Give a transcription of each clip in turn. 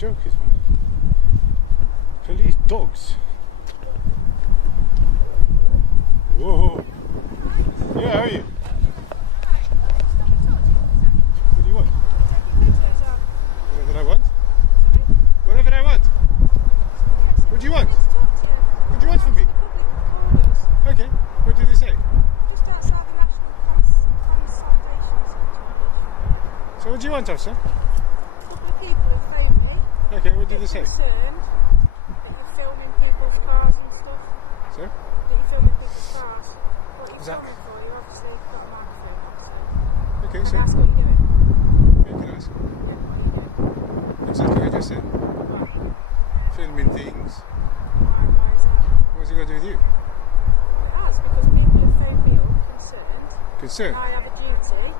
joke is, man. Police dogs. Whoa. Yeah, how are you? What do you want? Whatever I want? Whatever I want? What do you want? What do you want from me? Okay, what did they say? Just outside the National Confrontations. So what do you want, officer? A couple of people are phoned me. Okay, what did they say? Concerned that you're filming people's cars and stuff. So? That you're filming people's cars. What you're Is that- filming for, you obviously got a microphone on, so... Okay, Can so I ask what you're doing? you can ask. Yeah, what are you doing? Exactly what I just said. Why? Filming things. Why is that? What's it got to do with you? It has, because people have phoned me up concerned. Concerned? And I have a duty.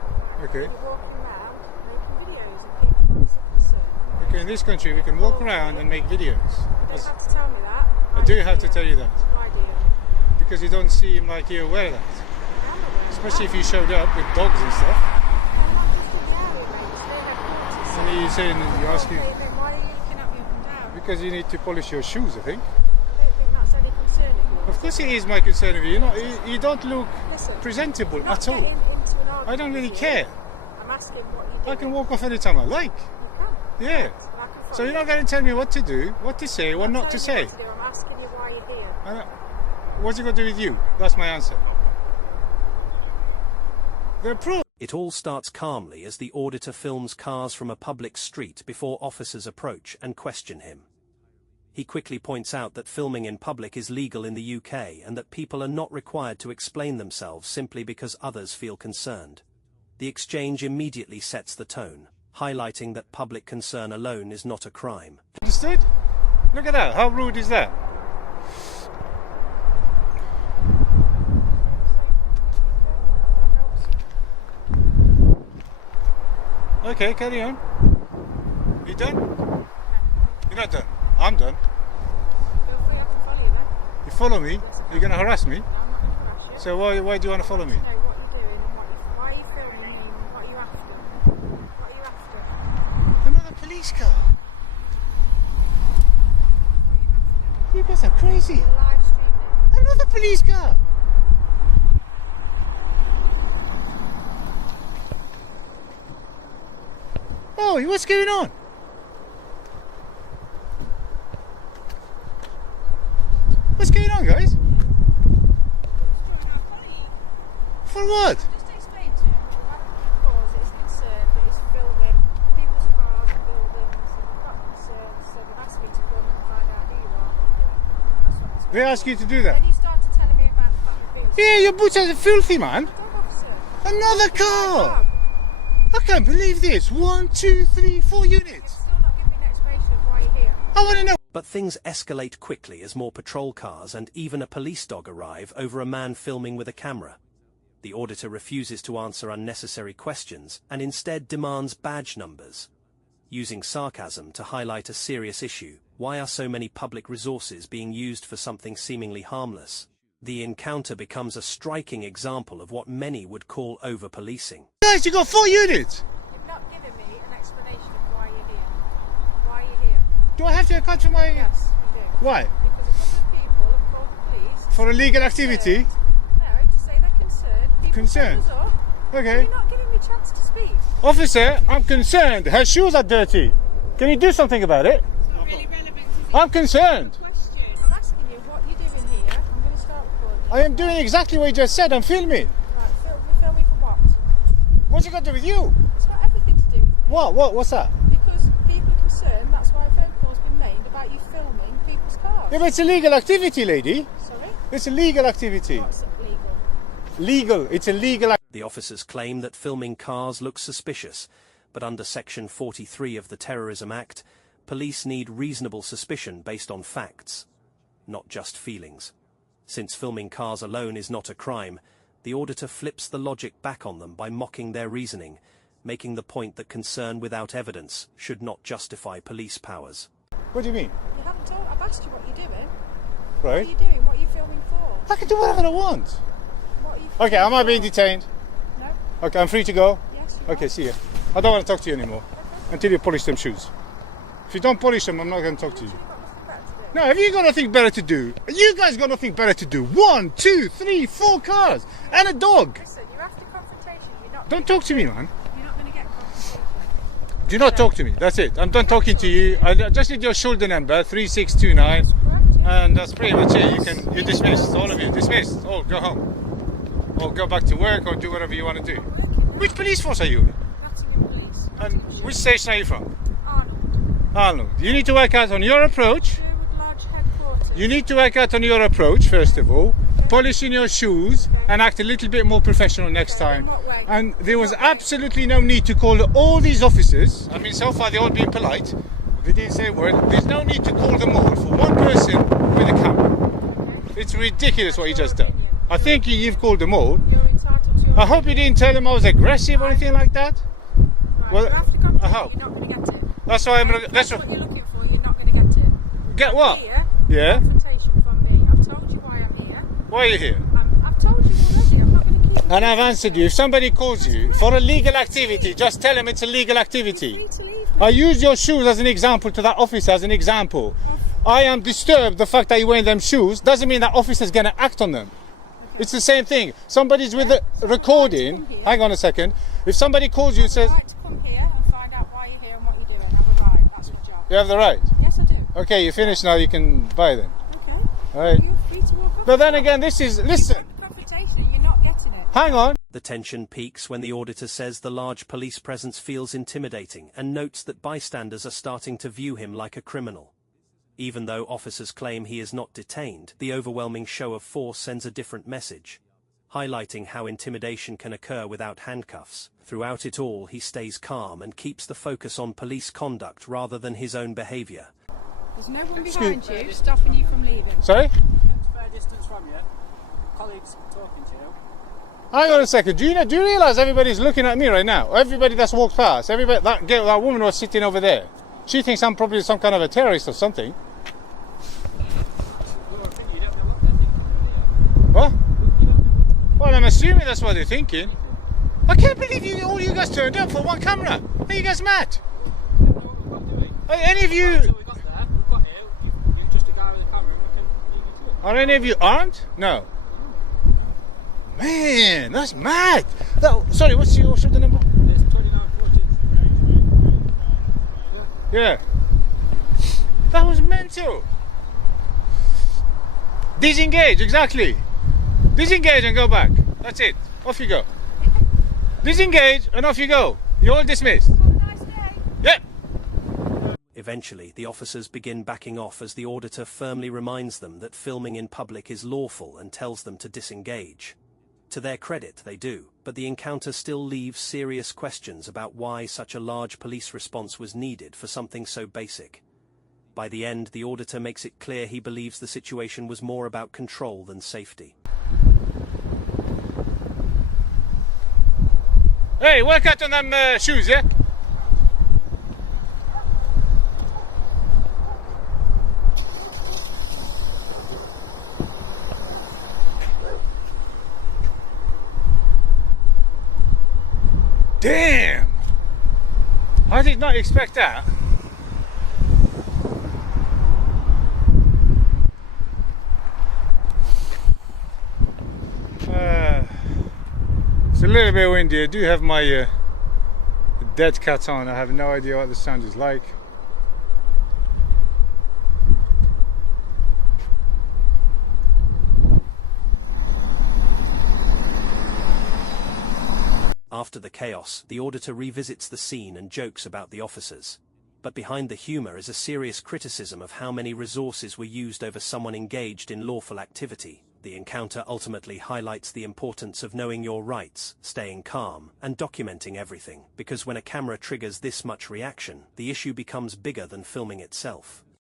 Okay. You're walking around making videos of people who are concerned. Okay, in this country we can walk around and make videos. You don't have to tell me that. I do have to tell you that. Why do you? Because you don't seem like you're aware of that. I'm aware. Especially if you showed up with dogs and stuff. I'm not just in the area, mate. It's their headquarters. And you're saying, you're asking, Okay, then why are you looking at me up and down? because you need to polish your shoes, I think. I don't think that's any concern of yours. Of course it is my concern of you. You don't look Listen, presentable I'm not at all. getting into an argument I don't really with you. care. I'm asking what you do. I can walk off anytime I like. You can. Yeah. And I can So you're follow not going to tell me what to do, what to say, what I'm not to telling say. you what to do. I'm asking you why you're here. And, what's it got to do with you? That's my answer. The proof. It all starts calmly as the auditor films cars from a public street before officers approach and question him. He quickly points out that filming in public is legal in the UK and that people are not required to explain themselves simply because others feel concerned. The exchange immediately sets the tone, highlighting that public concern alone is not a crime. Understood? Look at that. How rude is that? Okay, carry on. You done? You're not done. I'm done. Feel free, I can follow you, man. You follow me? You're going to harass me? No, I'm not going to harass you. So why do you want to follow me? Know what you're doing and why are you filming me and what are you after? What are you after? Another police car. You guys are crazy. You're live streaming. Another police car. Oh, what's going on? What's going on, guys? For what? Just explain to him because it's concerned that he's filming people's cars and buildings and we've got concerns, so they've asked me to come and find out who you are and what you're doing. That's what it's They ask you to do that? Then he started telling me about the family boots. Yeah, your boots are filthy, man. Dog officer. Another car. I can't believe this. 1, 2, 3, 4 You're units. still not giving me an explanation of why you're here. I want to know. But things escalate quickly as more patrol cars and even a police dog arrive over a man filming with a camera. The auditor refuses to answer unnecessary questions and instead demands badge numbers. Using sarcasm to highlight a serious issue, why are so many public resources being used for something seemingly harmless? The encounter becomes a striking example of what many would call over-policing. Guys, you got 4 units. You've not given me an explanation of why you're here. Why you're here. Do I have to account for my... Yes, you do. Why? Because a couple of people have called the police. For illegal activity? No, to say they're concerned. People Concerned? phone us up. Okay. You're not giving me a chance to speak. Officer, I'm concerned. Her shoes are dirty. Can you do something about it? It's not really relevant to I'm concerned. the question. I'm asking you what you're doing here. I'm going to start recording. I am doing exactly what you just said. I'm filming. Right, film me for what? What's it got to do with you? It's got everything to do with me. What's that? Because people are concerned, that's why a phone call's been made about you filming people's cars. Yeah, but it's illegal activity, lady. Sorry? It's illegal activity. What's illegal? Legal. It's illegal. The officers claim that filming cars looks suspicious, but under Section 43 of the Terrorism Act, police need reasonable suspicion based on facts, not just feelings. Since filming cars alone is not a crime, the auditor flips the logic back on them by mocking their reasoning, making the point that concern without evidence should not justify police powers. What do you mean? You haven't told. I've asked you what you're doing. What Right. are you doing? What are you filming for? I can do whatever I want. What are you Okay, filming am I being for? detained? No. Okay, I'm free to go? Yes, you Okay, are. see ya. I don't want to talk to you anymore until you polish them shoes. If you don't polish them, I'm not going to talk to you. You've got nothing better to do. No, have you got nothing better to do? You guys got nothing better to do. 1, 2, 3, 4 cars and a dog. Listen, you're after confrontation. You're not. Don't talk to me, man. You're not going to get confrontation. Do not talk to me. That's it. I'm done talking to you. I just need your shoulder number 3629, and that's pretty much it. You're dismissed. All of you dismissed. Oh, go home, or go back to work, or do whatever you want to do. Which police force are you in? Nottingham Police. And which station are you from? Arnold. Arnold. You need to work out on your approach. Sherwood Lodge headquarters. You need to work out on your approach first of all. Polishing your shoes and act a little bit more professional next time. And there was absolutely no need to call all these officers. I mean, so far they're all being polite. They didn't say a word. There's no need to call them all for one person with a camera. It's ridiculous what you just done. I think you've called them all. You're entitled to your I hope you didn't tell them I was aggressive or anything like that. right. Well, You're after confrontation. I hope. You're not going to get it. That's why I'm gonna. That's what you're looking for. You're not going to get it. Get what? Here, Yeah. confrontation from me. I've told you why I'm here. Why are you here? I've told you already. I'm not going to keep. And I've answered you. If somebody calls you for a legal activity, just tell them it's a legal activity. Free to leave. I use your shoes as an example to that officer as an example. I am disturbed the fact that you're wearing them shoes doesn't mean that officer's going to act on them. It's the same thing. Somebody's with the recording. Hang on a second. If somebody calls you and says, I'd like to come here and find out why you're here and what you're doing. I have a right. That's my job. you have the right. Yes, I do. Okay, you're finished now. You can buy them. Okay. All right. You're free to walk off. But then again, this is, listen, Confrontation. You're not getting it. hang on. The tension peaks when the auditor says the large police presence feels intimidating and notes that bystanders are starting to view him like a criminal. Even though officers claim he is not detained, the overwhelming show of force sends a different message, highlighting how intimidation can occur without handcuffs. Throughout it all, he stays calm and keeps the focus on police conduct rather than his own behaviour. There's no one behind you stopping you from leaving. Sorry? Fair distance from you. Colleagues talking to you. Hang on a second. Do you realise everybody's looking at me right now? Everybody that's walked past, everybody, that woman was sitting over there. She thinks I'm probably some kind of a terrorist or something. What? Well, I'm assuming that's what they're thinking. I can't believe all you guys turned up for one camera. Are you guys mad? Are any of you... So we got there, we've got here, you're just a guy with a camera, we can leave you to it. Are any of you armed? No. Man, that's mad. Sorry, what's your shoulder number? There's 2914. Yeah. That was mental. Disengage, exactly. Disengage and go back. That's it. Off you go. Disengage and off you go. You're all dismissed. Have a nice day. Yep. Eventually, the officers begin backing off as the auditor firmly reminds them that filming in public is lawful and tells them to disengage. To their credit, they do, but the encounter still leaves serious questions about why such a large police response was needed for something so basic. By the end, the auditor makes it clear he believes the situation was more about control than safety. Hey, work out on them shoes, yeah? Damn! I did not expect that. It's a little bit windy. I do have my dead cat on. I have no idea what the sound is like. After the chaos, the auditor revisits the scene and jokes about the officers. But behind the humor is a serious criticism of how many resources were used over someone engaged in lawful activity. The encounter ultimately highlights the importance of knowing your rights, staying calm, and documenting everything, because when a camera triggers this much reaction, the issue becomes bigger than filming itself.